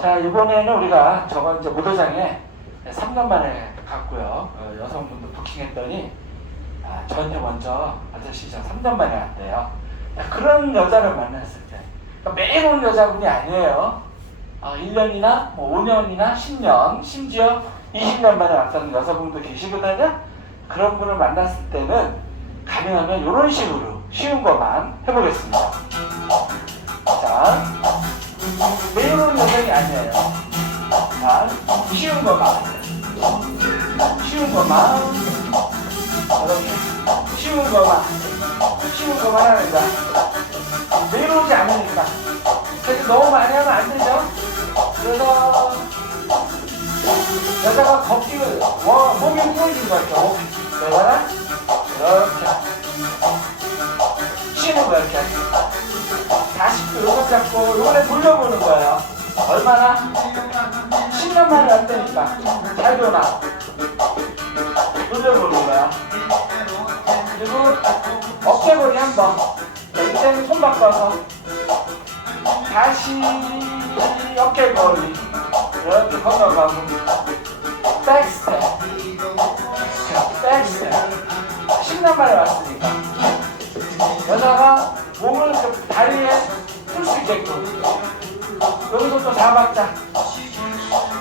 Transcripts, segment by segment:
자, 이번에는 우리가 저거 이제 무도장에 3년 만에 갔고요. 어, 여성분도 부킹했더니 아, 저한테 먼저 아저씨 저 3년 만에 왔대요. 자, 그런 여자를 만났을 때 그러니까 매일 오는 여자분이 아니에요. 아, 1년이나 뭐 5년이나 10년, 심지어 20년 만에 왔다는 여성분도 계시거든요. 그런 분을 만났을 때는 가능하면 이런 식으로 쉬운 것만 해보겠습니다. 자, 오는 여성이 아니에요. 자, 쉬운 것만. 쉬운 것만. 이렇게. 쉬운 것만. 쉬운 것만 하는 거야. 오지 않으니까. 그래서 너무 많이 하면 안 되죠? 그래서 여자가 걷기를 와, 몸이 무거워진 거죠. 내가 이렇게 쉬는 거야 이렇게. 다시 또 요거 잡고 요번에 돌려보는 거예요. 얼마나? 10년 만에 왔다니까. 잘 도나. 돌려보는 거야. 그리고 어깨머리 한 번. 이때는 손 바꿔서 다시 어깨머리 이렇게 건너가고 백스텝 백스텝 10년 만에 왔으니까 여자가 몸을 그 다리에 풀 수 있게끔 여기서 또 잡았자.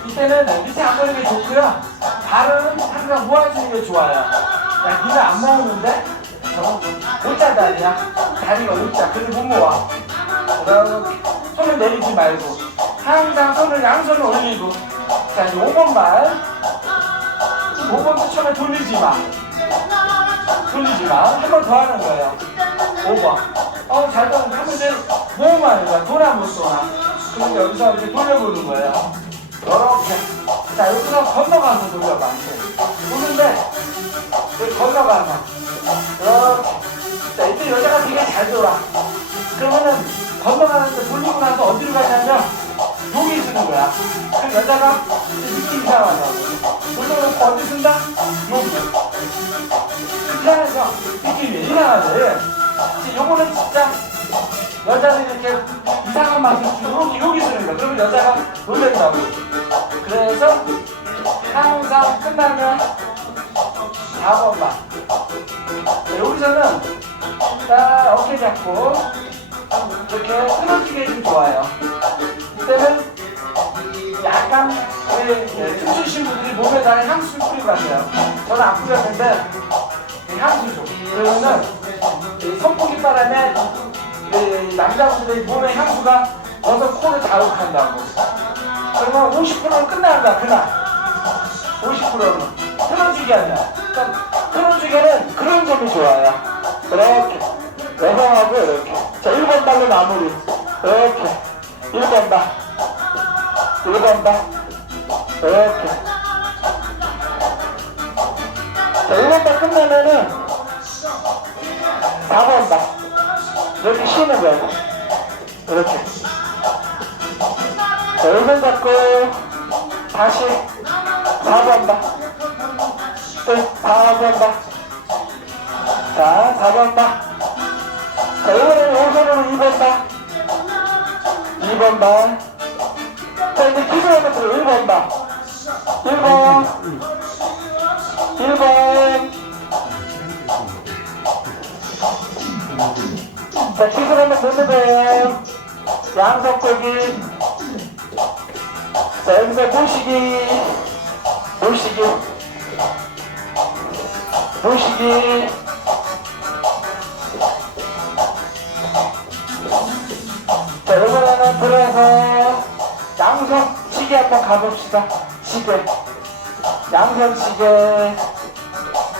이때는 밑에 안 걸리는 게 좋고요. 발은 항상 모아주는 게 좋아요. 야 니가 안 모으는데? 어, 못자 다리야. 다리가 못자. 그리고 못 모아. 이렇게 손을 내리지 말고 항상 손을 양손을 올리고. 자 이제 5번만 5번도 처음에 돌리지 마. 돌리지 마. 한 번 더 하는 거예요. 5번. 어, 잘 돌았는데 한 번째 모으면 하는 거야. 돌아 못 돌아. 그리고 여기서 이렇게 돌려보는 거예요. 이렇게. 자, 여기서 건너가서 돌려봐. 도는데, 여기 건너가서. 이렇게. 자, 이때 여자가 되게 잘 돌아. 그러면은 건너가는데 돌리고 나서 어디로 가냐면, 여기 쓰는 거야. 그럼 여자가 느낌 이상하다고. 돌려놓고 어디 쓴다? 여기. 이상하죠? 느낌이 이상하죠? 예. 이제 요거는 진짜 여자는 이렇게 이상한 맛을 주고 여기, 거야. 그러면 여자가 놀란다고. 그래서 항상 끝나면 4번만. 여기서는 딱 어깨 잡고 이렇게 끊어지게 해주면 좋아요. 이때는 약간 우리 춤추신 분들이 몸에다가 향수를 뿌리고 가세요. 저는 안 뿌렸는데 이 향수죠. 그러면은 이 선풍기 바람에 이 남자분들의 몸의 향수가 어서 코를 자극한다고. 그러면 50%는 끝난다 그날. 50%는 틀어주기 아니야. 그러니까 틀어주기는 그런 점이 좋아요. 이렇게 여성하고 이렇게. 자 1번 발로 마무리. 이렇게 1번 발. 1번 발. 이렇게. 자, 1번 발 끝나면은 4번 발. 이렇게 쉬는 거예요. 이렇게. 자, 1번 잡고 다시 4번 발. 또 4번 발. 자, 4번 발. 자, 이번에는 오른손으로 2번 발. 2번 발. 자, 이제 기도하면 들어 1번 발. 1번. 1번. 자, 기술 한번. 양손 끌기. 자, 여기서 모시기. 모시기. 모시기. 자, 이번에는 들어서 양손 시계 한번 가봅시다. 시계. 양손 시계.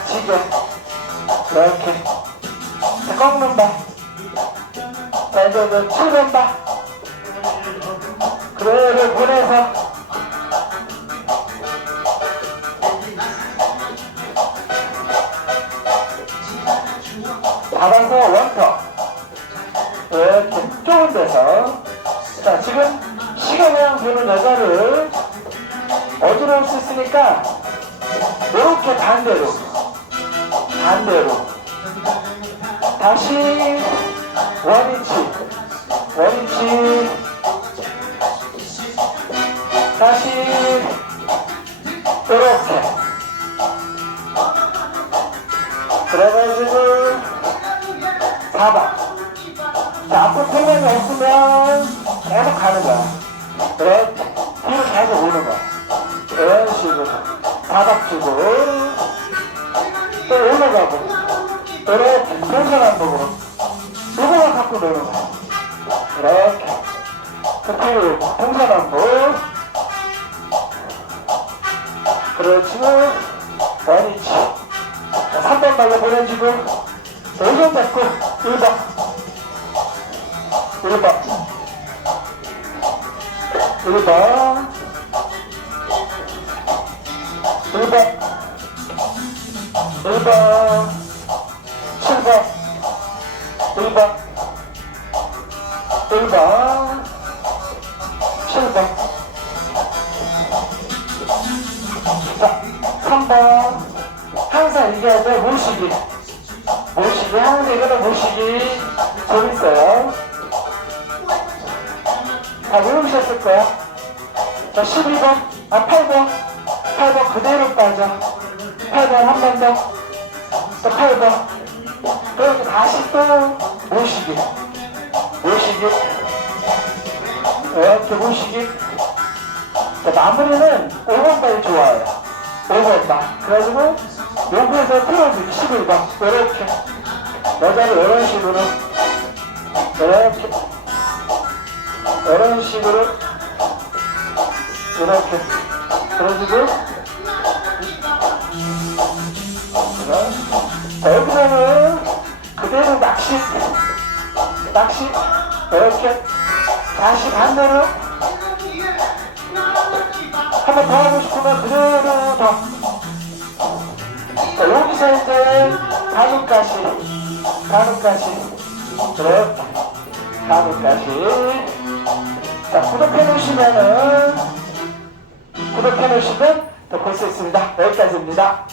시계. 이렇게. 자, 꺾는다. 자, 이제 이제 7번 봐. 그래를 보내서. 받아서 원터. 이렇게 좁은 데서. 자, 지금 시계 모양 보는 여자를 어지러울 수 있으니까, 이렇게 반대로. 반대로. 다시 원위치 원위치 다시 이렇게 그래가지고 4번 자 앞으로 생각이 없으면 계속 가는 거야 이렇게 뒤로 계속 오는 거야 이런 식으로 4박 주고 또 올라가고 이렇게 동서남북으로 이거만 갖고 노는 거야 이렇게 그 뒤로 동서남북 그렇지 원위치 3번 말로 보내주고 5번 잡고 1번 1번 1번 1번 1번 7번. 1번 1번 7번 자, 3번. 항상 얘기할 때 모시기. 모시기, 항상 이거는 모시기. 재밌어요. 다 외우셨을 거야. 자, 12번. 아, 8번. 8번 그대로 빠져. 8번 한 번 더. 또 8번. 그리고 다시 또 모시기. 모시기. 이렇게 모시기. 자, 마무리는 5번까지 좋아요. 5번만. 그래가지고, 여기에서 틀어주기 11번. 이렇게. 여자를 이런 식으로. 이렇게. 이런 식으로. 이렇게. 그래가지고, 자, 여기서는 그대로 낚시. 낚시. 이렇게. 다시 반대로. 한 번 더 하고 싶으면 그대로 더. 자, 여기서 이제 가슴까지, 가슴까지, 그렇게, 가슴까지. 자, 구독해 놓으시면은, 구독해 놓으시면 더 볼 수 있습니다. 여기까지입니다.